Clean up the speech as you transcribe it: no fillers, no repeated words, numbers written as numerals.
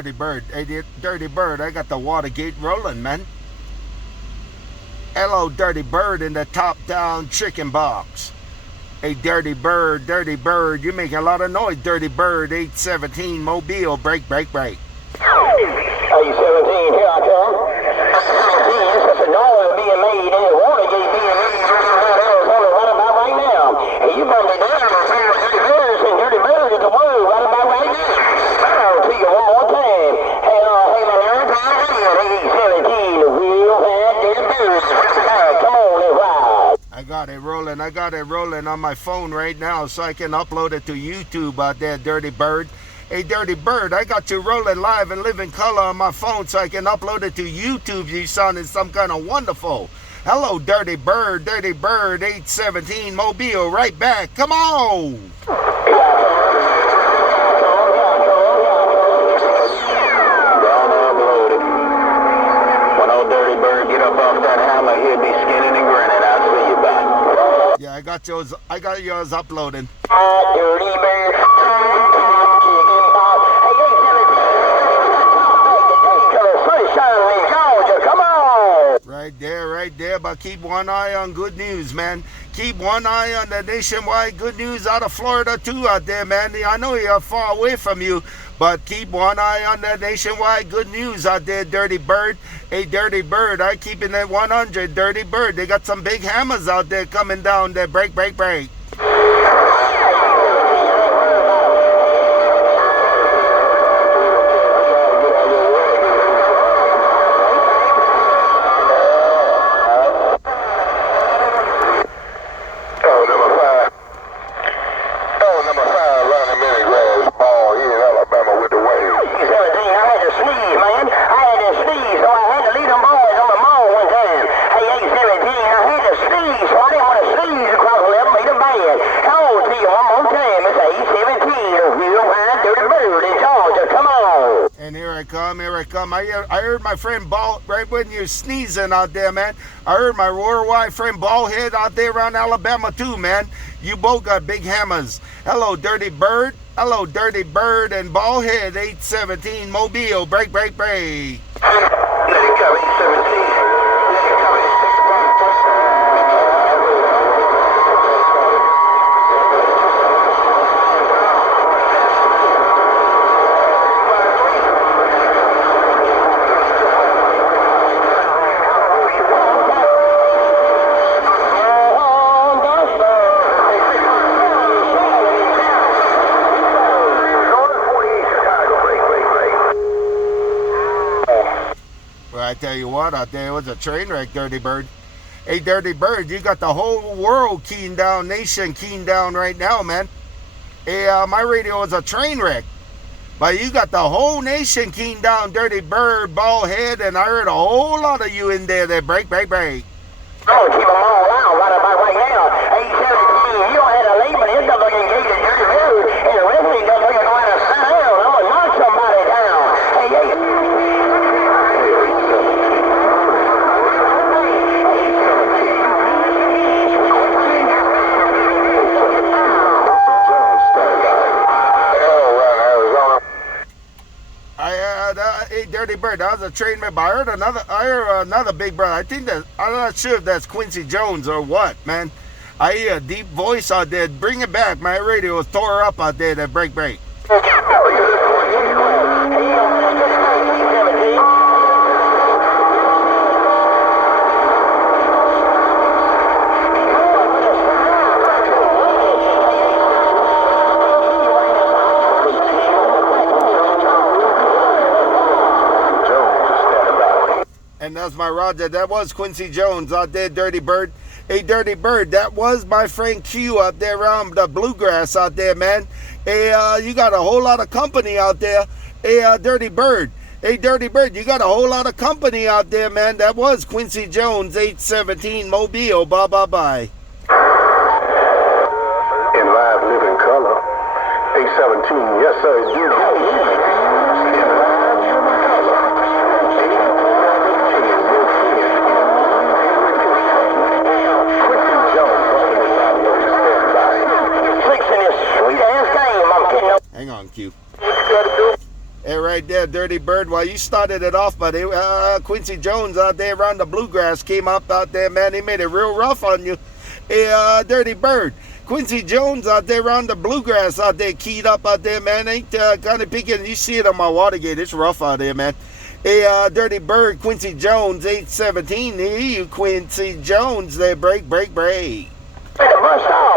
Dirty Bird. Hey, Dirty Bird, I got the Watergate rolling, man. Hello, Dirty Bird in the top-down chicken box. Hey, Dirty Bird, you're making a lot of noise. Dirty Bird, 817 Mobile, break. Hey, 17, here I come. 17, this is a noise being made in the Watergate being made right about right now. And you might be down to Dirty Bird, and Dirty Bird is the word right about right now. I'll tell you one more time. Hey, my name is 817, the real bad Dirty Bird. Come on, let's ride. I got it rolling on my phone right now so I can upload it to YouTube out there, Dirty Bird. Hey, Dirty Bird, I got you rolling live and live in color on my phone so I can upload it to YouTube. You sounding some kind of wonderful. Hello, Dirty Bird, 817 Mobile, right back. Come on. Dirty Bird, get up off that hammer, he'll be skinning and grinning. I'll see you back. Yeah, I got yours uploading. Dirty Bird. Come on. Right there, but keep one eye on good news, man. Keep one eye on the nationwide good news out of Florida too out there, man. I know you're far away from you, but keep one eye on that nationwide good news out there, Dirty Bird. Hey, Dirty Bird, I keeping that 100, Dirty Bird. They got some big hammers out there coming down there. Break. Here I come. I heard my friend Ball, right when you're sneezing out there, man. I heard my worldwide friend Ballhead out there around Alabama too, man. You both got big hammers. Hello, Dirty Bird, and Ballhead, 817 Mobile, break. Let it go, 817. I tell you what, out there was a train wreck, Dirty Bird. Hey, Dirty Bird, you got the whole world keying down, nation keying down right now, man. Hey, my radio is a train wreck, but you got the whole nation keying down, Dirty Bird, Ballhead, and I heard a whole lot of you in there that break. Oh, keep them all out right now. 817, you don't have to leave, but it's not looking engaged in Dirty Bird, and the referee doesn't look like to sit down. I'm going to knock somebody down. Hey. Hey, Dirty Bird, that was a train wreck, but I heard another big brother. I'm not sure if that's Quincy Jones or what, man. I hear a deep voice out there. Bring it back. My radio was tore up out there. That break. And that's my Roger. That was Quincy Jones out there, Dirty Bird. Hey, Dirty Bird, that was my friend Q out there around the bluegrass out there, man. Hey, you got a whole lot of company out there. Hey, Dirty Bird. Hey, Dirty Bird, you got a whole lot of company out there, man. That was Quincy Jones, 817 Mobile. Bye. In live living color, 817, yes, sir. Hang on, Q. What you gotta do? Hey, right there, Dirty Bird. Well, you started it off, but Quincy Jones out there around the bluegrass came up out there, man. He made it real rough on you. Hey, Dirty Bird. Quincy Jones out there around the bluegrass out there, keyed up out there, man. Ain't kind of picking. You see it on my Watergate. It's rough out there, man. Hey, Dirty Bird, Quincy Jones, 817. Hey, you Quincy Jones. There, break. Bust off.